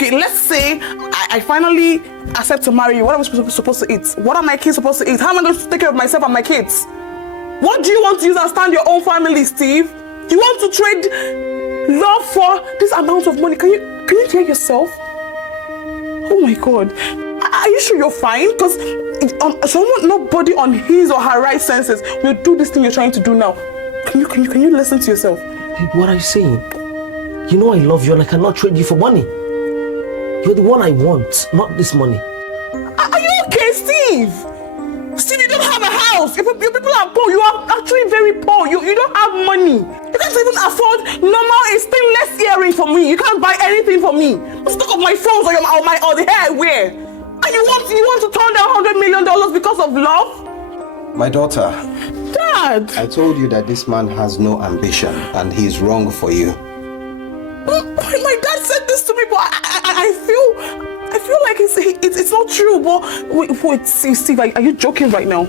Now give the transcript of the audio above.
Okay, let's say I finally accept to marry you. What am I supposed to eat? What are my kids supposed to eat? How am I going to take care of myself and my kids? What do you want to use and stand your own family, Steve? You want to trade love for this amount of money? Can you hear yourself? Oh my God. Are you sure you're fine? Because nobody on his or her right senses will do this thing you're trying to do now. Can you listen to yourself? Babe, what are you saying? You know I love you and I cannot trade you for money. You're the one I want, not this money. Are you okay, Steve? Steve, you don't have a house. Your people are poor. You are actually very poor. You don't have money. You can't even afford normal stainless earring for me. You can't buy anything for me. Let's talk of my phones or the hair I wear. And you want to turn down $100 million because of love? My daughter. Dad! I told you that this man has no ambition and he's wrong for you. My dad said this to me, but I feel like it's not true. But wait, Steve, are you joking right now?